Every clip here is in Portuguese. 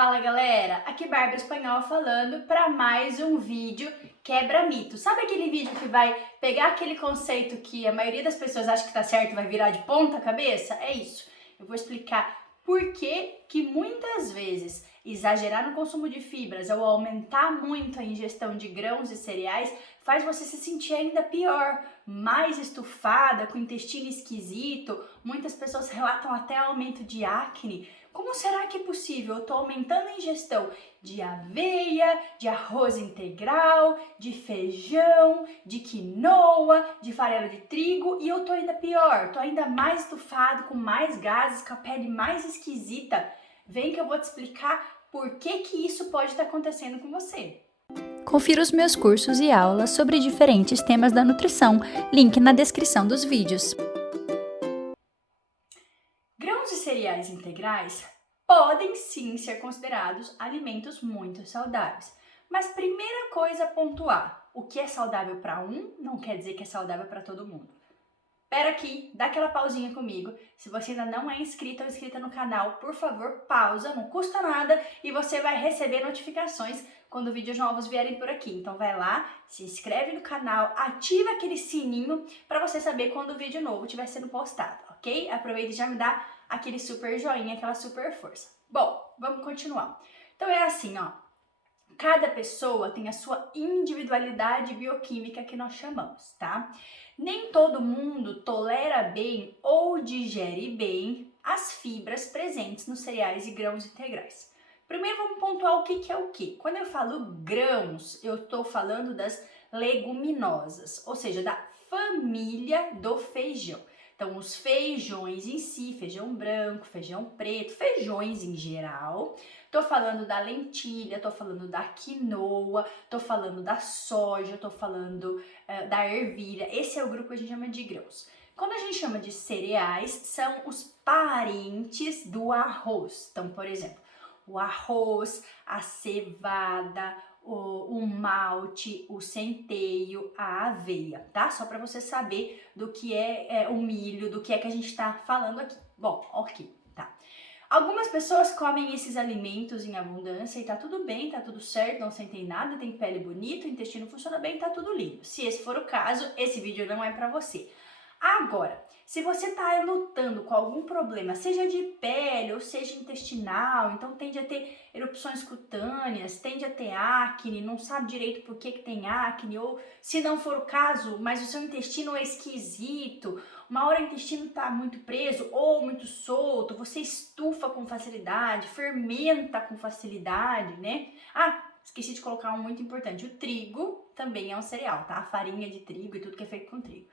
Fala galera, aqui Bárbara Espanhol falando para mais um vídeo quebra mito. Sabe aquele vídeo que vai pegar aquele conceito que a maioria das pessoas acha que tá certo e vai virar de ponta cabeça? É isso. Eu vou explicar por que muitas vezes exagerar no consumo de fibras ou aumentar muito a ingestão de grãos e cereais faz você se sentir ainda pior, mais estufada, com intestino esquisito. Muitas pessoas relatam até aumento de acne. Como será que é possível? Eu estou aumentando a ingestão de aveia, de arroz integral, de feijão, de quinoa, de farelo de trigo e eu estou ainda pior, estou ainda mais estufado, com mais gases, com a pele mais esquisita. Vem que eu vou te explicar por que isso pode estar acontecendo com você. Confira os meus cursos e aulas sobre diferentes temas da nutrição, link na descrição dos vídeos. Grãos e cereais integrais podem sim ser considerados alimentos muito saudáveis. Mas primeira coisa a pontuar, o que é saudável para um não quer dizer que é saudável para todo mundo. Pera aqui, dá aquela pausinha comigo. Se você ainda não é inscrito ou inscrita no canal, por favor, pausa, não custa nada e você vai receber notificações quando vídeos novos vierem por aqui. Então vai lá, se inscreve no canal, ativa aquele sininho para você saber quando o vídeo novo estiver sendo postado, ok? Aproveita e já me dá aquele super joinha, aquela super força. Bom, vamos continuar. Então é assim, ó. Cada pessoa tem a sua individualidade bioquímica que nós chamamos, tá? Nem todo mundo tolera bem ou digere bem as fibras presentes nos cereais e grãos integrais. Primeiro vamos pontuar o que é o que. Quando eu falo grãos, eu estou falando das leguminosas, ou seja, da família do feijão. Então, os feijões em si, feijão branco, feijão preto, feijões em geral. Tô falando da lentilha, tô falando da quinoa, tô falando da soja, tô falando da ervilha. Esse é o grupo que a gente chama de grãos. Quando a gente chama de cereais, são os parentes do arroz. Então, por exemplo, o arroz, a cevada, o malte, o centeio, a aveia, tá? Só para você saber do que é o milho, do que é que a gente tá falando aqui. Bom, ok, tá. Algumas pessoas comem esses alimentos em abundância e tá tudo bem, tá tudo certo, não sentem nada, tem pele bonita, o intestino funciona bem, tá tudo lindo. Se esse for o caso, esse vídeo não é para você. Agora, se você está lutando com algum problema, seja de pele ou seja intestinal, então tende a ter erupções cutâneas, tende a ter acne, não sabe direito por que tem acne, ou se não for o caso, mas o seu intestino é esquisito, uma hora o intestino está muito preso ou muito solto, você estufa com facilidade, fermenta com facilidade, né? Ah, esqueci de colocar um muito importante, o trigo também é um cereal, tá? A farinha de trigo e tudo que é feito com trigo.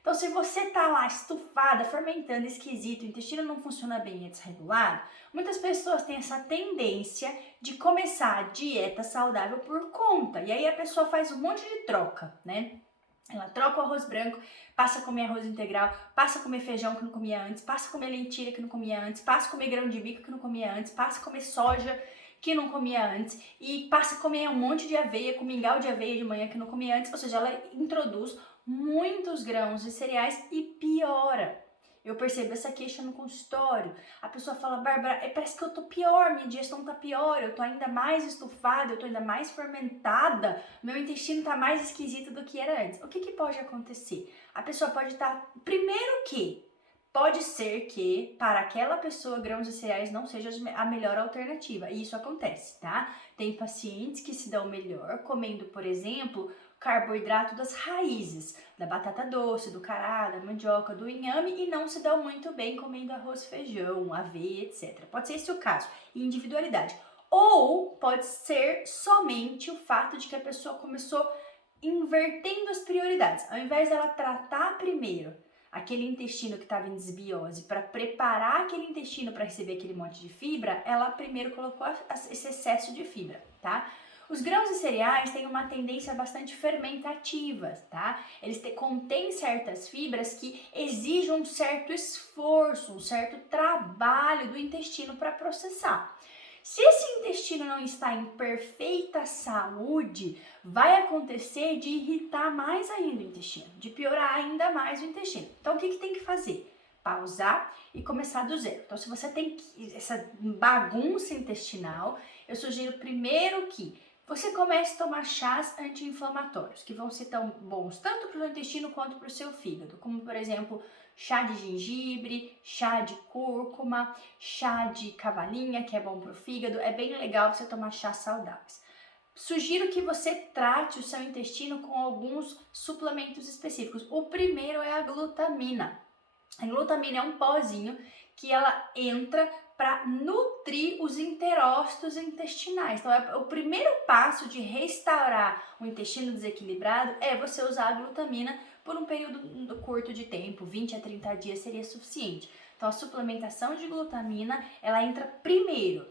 Então, se você tá lá estufada, fermentando, esquisito, o intestino não funciona bem, é desregulado, muitas pessoas têm essa tendência de começar a dieta saudável por conta. E aí a pessoa faz um monte de troca, né? Ela troca o arroz branco, passa a comer arroz integral, passa a comer feijão que não comia antes, passa a comer lentilha que não comia antes, passa a comer grão de bico que não comia antes, passa a comer soja que não comia antes e passa a comer um monte de aveia, com mingau de aveia de manhã que não comia antes, ou seja, ela introduz muitos grãos e cereais e piora. Eu percebo essa queixa no consultório. A pessoa fala, Bárbara, parece que eu tô pior, minha digestão tá pior, eu tô ainda mais estufada, eu tô ainda mais fermentada, meu intestino tá mais esquisito do que era antes. O que pode acontecer? A pessoa pode estar, primeiro que, pode ser que para aquela pessoa grãos e cereais não seja a melhor alternativa, e isso acontece, tá? Tem pacientes que se dão melhor comendo, por exemplo, carboidrato das raízes, da batata doce, do cará, da mandioca, do inhame e não se dão muito bem comendo arroz, feijão, aveia, etc. Pode ser esse o caso, individualidade. Ou pode ser somente o fato de que a pessoa começou invertendo as prioridades. Ao invés dela tratar primeiro aquele intestino que estava em desbiose para preparar aquele intestino para receber aquele monte de fibra, ela primeiro colocou esse excesso de fibra, tá? Os grãos e cereais têm uma tendência bastante fermentativa, tá? Eles contêm certas fibras que exigem um certo esforço, um certo trabalho do intestino para processar. Se esse intestino não está em perfeita saúde, vai acontecer de irritar mais ainda o intestino, de piorar ainda mais o intestino. Então, o que tem que fazer? pausar e começar do zero. Então, se você tem essa bagunça intestinal, eu sugiro primeiro que você comece a tomar chás anti-inflamatórios, que vão ser tão bons tanto para o seu intestino quanto para o seu fígado, como, por exemplo, chá de gengibre, chá de cúrcuma, chá de cavalinha, que é bom para o fígado. É bem legal você tomar chás saudáveis. Sugiro que você trate o seu intestino com alguns suplementos específicos. O primeiro é a glutamina. A glutamina é um pozinho que ela entra para nutrir os enterócitos intestinais. Então, o primeiro passo de restaurar o intestino desequilibrado é você usar a glutamina por um período curto de tempo, 20 a 30 dias seria suficiente. Então, a suplementação de glutamina, ela entra primeiro.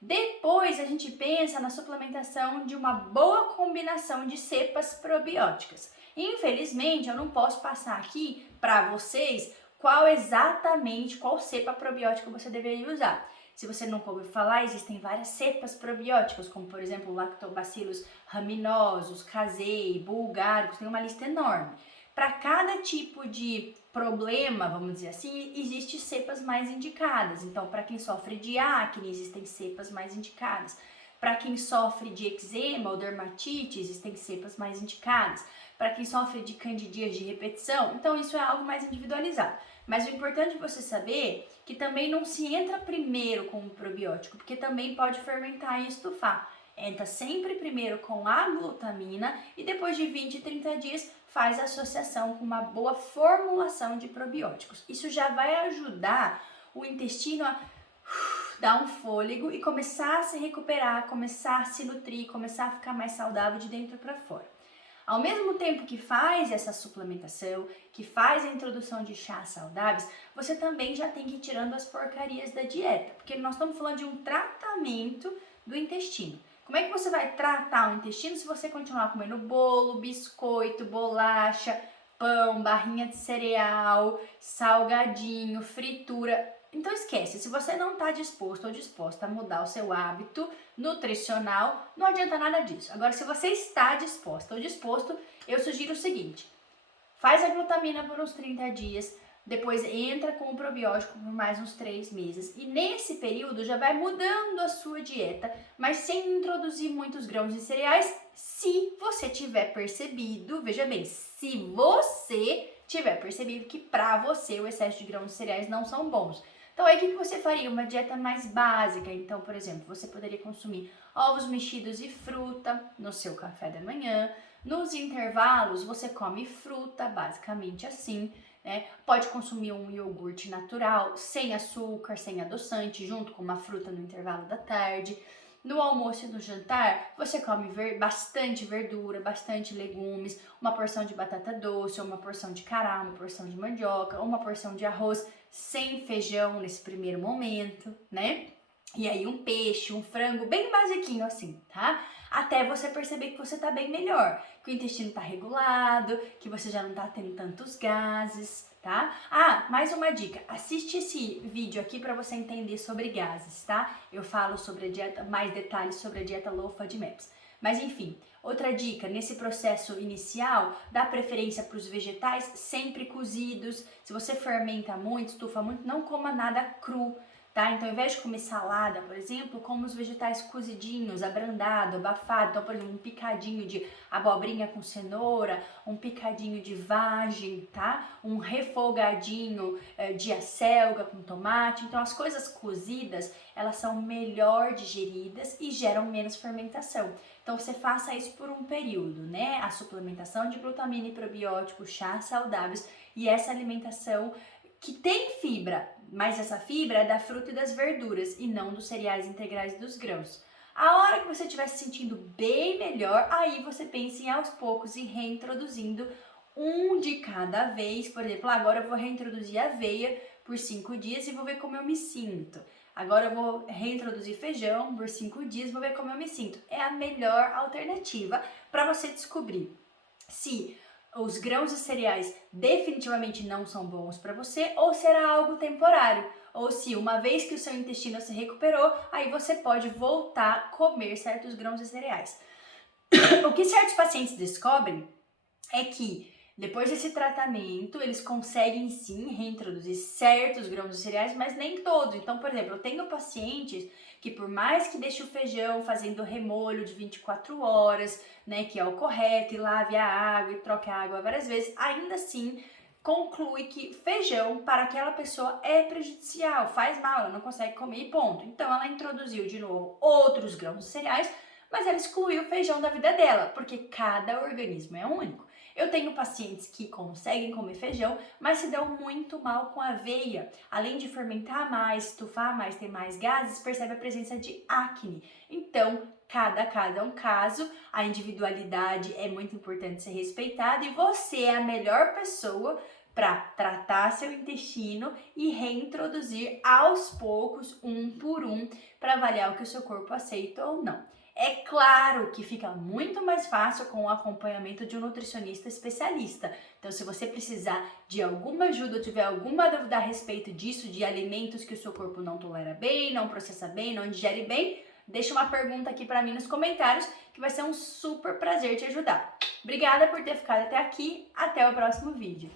Depois, a gente pensa na suplementação de uma boa combinação de cepas probióticas. Infelizmente, eu não posso passar aqui para vocês qual cepa probiótica você deveria usar. Se você nunca ouviu falar, existem várias cepas probióticas, como por exemplo lactobacillus rhamnosus, casei, bulgaricus, tem uma lista enorme. Para cada tipo de problema, vamos dizer assim, existem cepas mais indicadas. Então, para quem sofre de acne, existem cepas mais indicadas. Para quem sofre de eczema ou dermatite, existem cepas mais indicadas. Para quem sofre de candidíase de repetição, então isso é algo mais individualizado. Mas o importante é você saber que também não se entra primeiro com o probiótico, porque também pode fermentar e estufar. Entra sempre primeiro com a glutamina e depois de 20 e 30 dias faz a associação com uma boa formulação de probióticos. Isso já vai ajudar o intestino a dar um fôlego e começar a se recuperar, começar a se nutrir, começar a ficar mais saudável de dentro para fora. Ao mesmo tempo que faz essa suplementação, que faz a introdução de chás saudáveis, você também já tem que ir tirando as porcarias da dieta, porque nós estamos falando de um tratamento do intestino. Como é que você vai tratar o intestino se você continuar comendo bolo, biscoito, bolacha, pão, barrinha de cereal, salgadinho, fritura? Então esquece, se você não está disposto ou disposta a mudar o seu hábito nutricional, não adianta nada disso. Agora, se você está disposta ou disposto, eu sugiro o seguinte: faz a glutamina por uns 30 dias, depois entra com o probiótico por mais uns 3 meses. E nesse período já vai mudando a sua dieta, mas sem introduzir muitos grãos e cereais, se você tiver percebido, veja bem, se você tiver percebido que para você o excesso de grãos e cereais não são bons. Então, aí o que você faria? Uma dieta mais básica. Então, por exemplo, você poderia consumir ovos mexidos e fruta no seu café da manhã. Nos intervalos, você come fruta, basicamente assim, né? Pode consumir um iogurte natural, sem açúcar, sem adoçante, junto com uma fruta no intervalo da tarde. No almoço e no jantar, você come bastante verdura, bastante legumes, uma porção de batata doce, ou uma porção de cará, uma porção de mandioca, ou uma porção de arroz sem feijão nesse primeiro momento, né? E aí um peixe, um frango, bem basiquinho assim, tá? Até você perceber que você tá bem melhor, que o intestino tá regulado, que você já não tá tendo tantos gases, tá? Ah, mais uma dica, assiste esse vídeo aqui para você entender sobre gases, tá? Eu falo sobre a dieta, mais detalhes sobre a dieta Low FODMAPs. Mas enfim, outra dica, nesse processo inicial, dá preferência para os vegetais sempre cozidos. Se você fermenta muito, estufa muito, não coma nada cru, tá? Então, ao invés de comer salada, por exemplo, coma os vegetais cozidinhos, abrandado, abafado. Então, por exemplo, um picadinho de abobrinha com cenoura, um picadinho de vagem, tá? Um refogadinho de acelga com tomate. Então, as coisas cozidas, elas são melhor digeridas e geram menos fermentação. Então, você faça isso por um período, né? A suplementação de glutamina e probiótico, chás saudáveis e essa alimentação que tem fibra, mas essa fibra é da fruta e das verduras e não dos cereais integrais e dos grãos. A hora que você estiver se sentindo bem melhor, aí você pensa em aos poucos em reintroduzindo um de cada vez. Por exemplo, agora eu vou reintroduzir aveia por 5 dias e vou ver como eu me sinto. Agora eu vou reintroduzir feijão por 5 dias, vou ver como eu me sinto. É a melhor alternativa para você descobrir se os grãos e cereais definitivamente não são bons para você ou será algo temporário. Ou se uma vez que o seu intestino se recuperou, aí você pode voltar a comer certos grãos e cereais. O que certos pacientes descobrem é que Depois desse tratamento, eles conseguem sim reintroduzir certos grãos de cereais, mas nem todos. Então, por exemplo, eu tenho pacientes que por mais que deixe o feijão fazendo remolho de 24 horas, né, que é o correto, e lave a água e troque a água várias vezes, ainda assim conclui que feijão para aquela pessoa é prejudicial, faz mal, ela não consegue comer e ponto. Então ela introduziu de novo outros grãos de cereais, mas ela excluiu o feijão da vida dela, porque cada organismo é único. Eu tenho pacientes que conseguem comer feijão, mas se dão muito mal com a aveia. Além de fermentar mais, estufar mais, ter mais gases, percebe a presença de acne. Então, cada caso é um caso, a individualidade é muito importante ser respeitada e você é a melhor pessoa para tratar seu intestino e reintroduzir aos poucos, um por um, para avaliar o que o seu corpo aceita ou não. É claro que fica muito mais fácil com o acompanhamento de um nutricionista especialista. Então, se você precisar de alguma ajuda ou tiver alguma dúvida a respeito disso, de alimentos que o seu corpo não tolera bem, não processa bem, não digere bem, deixa uma pergunta aqui para mim nos comentários, que vai ser um super prazer te ajudar. Obrigada por ter ficado até aqui. Até o próximo vídeo.